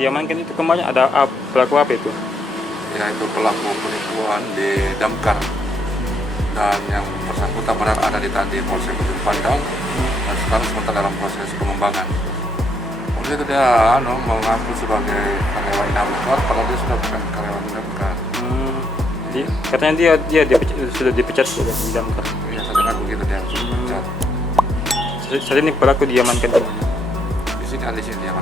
diamankan itu kemarin ada pelaku apa itu? Ya, itu pelaku penipuan di Damkar, dan yang bersangkutan berada di Polsek Ujung Pandang dan sekarang sementara dalam proses pengembangan. Kemudian itu dia mengaku sebagai karyawan Damkar, padahal dia sudah bukan karyawan Damkar. Katanya dia sudah dipecat di Damkar. Ya, saya dengar begitu, dia sudah dipecat. Saat ini pelaku diamankan di mana? Di sini dia